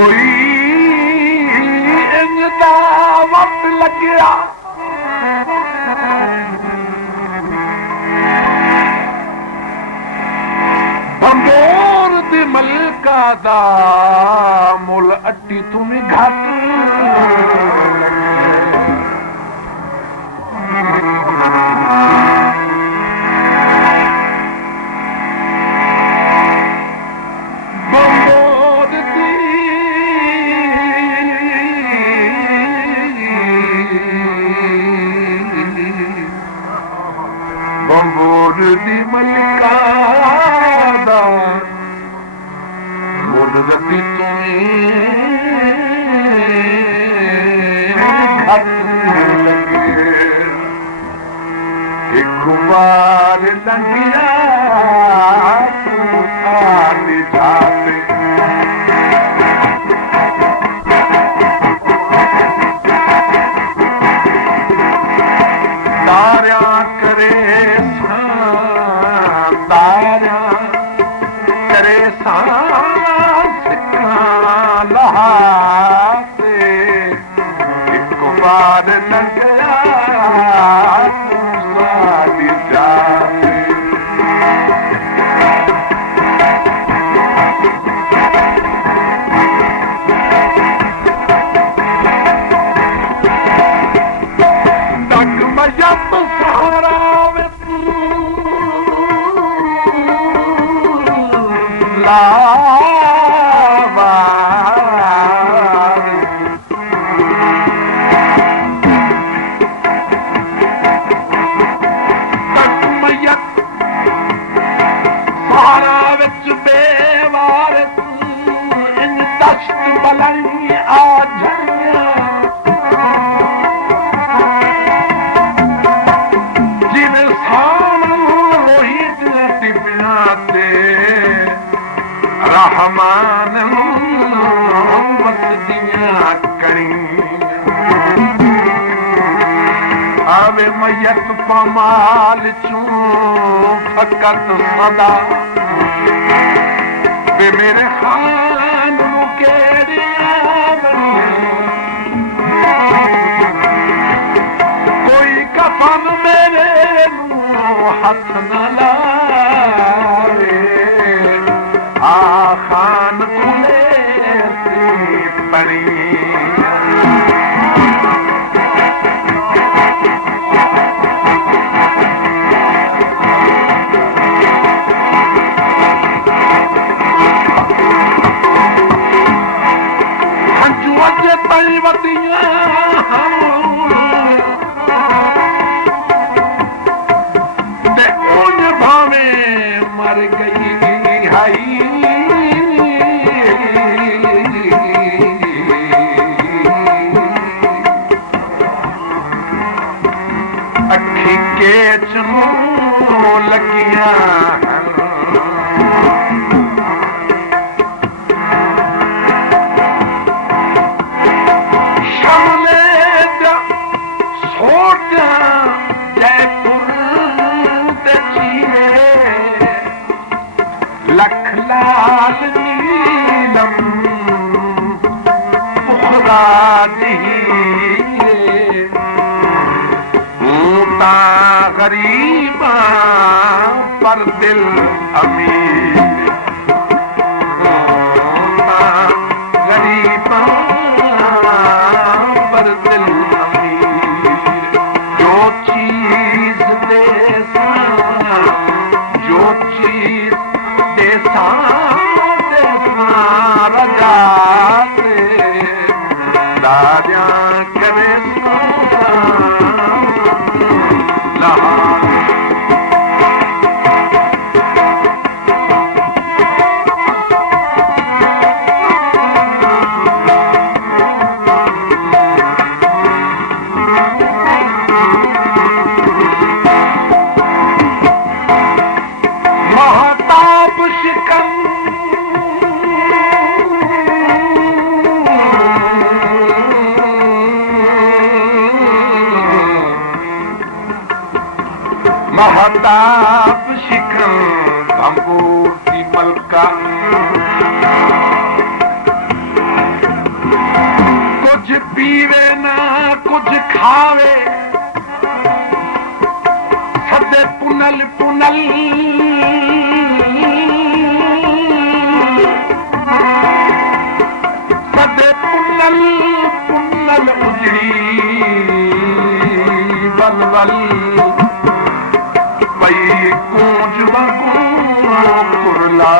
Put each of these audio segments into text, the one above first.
कोई इंदा वक्त लग्या बंदोर दी मलका दा मुल अट्टी तुम्हें घट दी मलिका दा मुल रती घट एक बार लंघिया तू आदि जाते तारा करे लहाते एक बार लंघया सादी जाते डगमया तो सहारा रहमान मस्तियां करी आवे मैयत पमाल चू फकत सदा वे मेरे खान केड़िया कोई कफन मेरे हथ न लावे खान खुले पड़ी हंजू अजे पई वतिया भावे मर गई हाई लगिया शमले सोचा जयपुर चीरे लख लाल नीलम पुखरा गरीबा पर दिल अमीर गरीबा पर दिल अमीर जो चीज देसा रजा से दादिया करे महताब शिखर भंगूर की मलका कुछ पीवे ना कुछ खावे सदे पुनल पुनल सदे पुनल पुनल उजड़ी बल बल वही कूंज बगू कुरला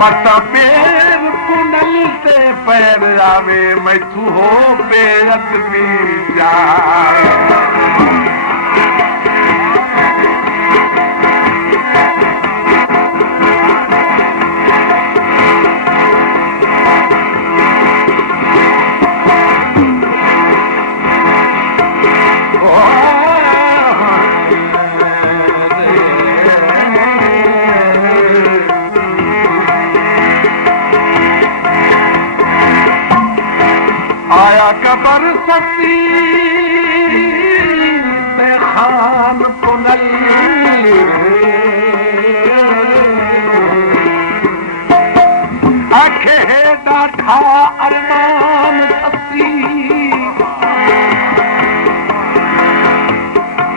मता पैर पुनल से पैर आवे मैथू हो पेरत भी जा कबर सती खान पुनल आखे ॾाढा अरमान सती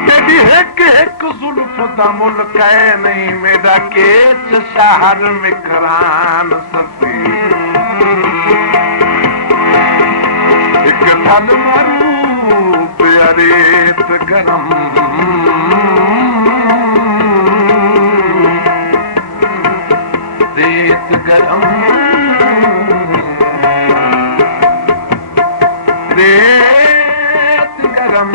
तेरी हिकु हिकु ज़ुल्फ़ दा मुल्क है नहीं मेरा केच शहर में करान सती थल मारू प्यारेत गरम रेत गरम रेत गरम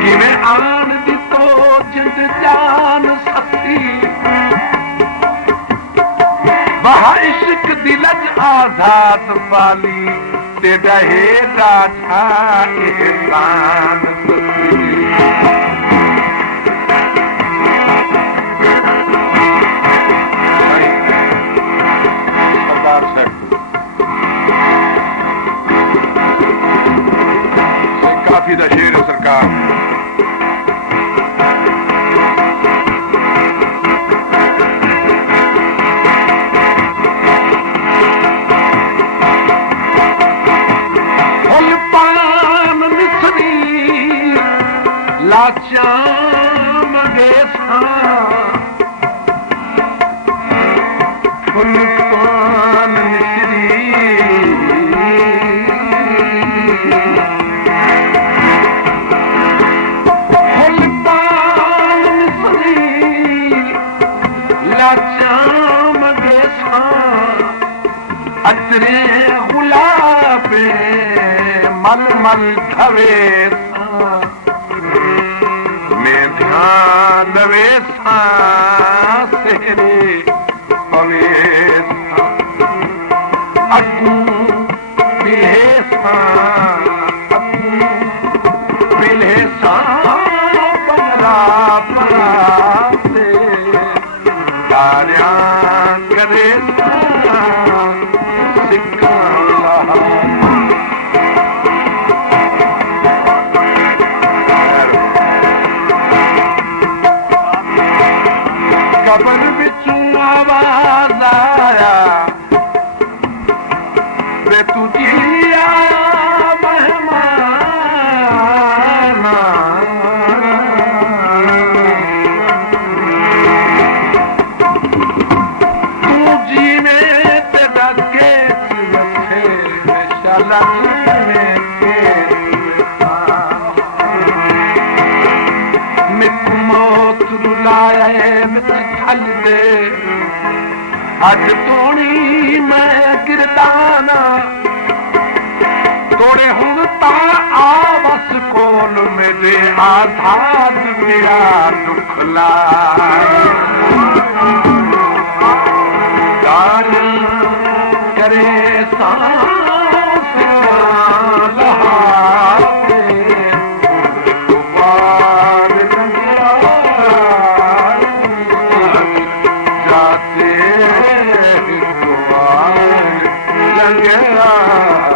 किवें आन दी तो जिंद जान सती वहा इश्क दिलज आजाद पाली तेरा हेठा छा एहसान सरदार साहब काफी दा शेर है सरकार लाचाम गेसा फुलपान मिश्री फुलपान मिश्री लाचाम गेसा अचरे गुलाबे मल मल धवे दवे सेरे पवे अगू मिले मिले बनरा से तारिया करे सिक्का कबर बिचू आवाज आया वे तुझी आया मेहमान तू जी में तेरा केस रखे शाला में मित मौत रुलाए मित खल दे अज तोड़ी मैं गिरदाना तोड़े हुण ता आवस कोल मेरे आधार मेरा दुख लाए करे जाते लंगड़ा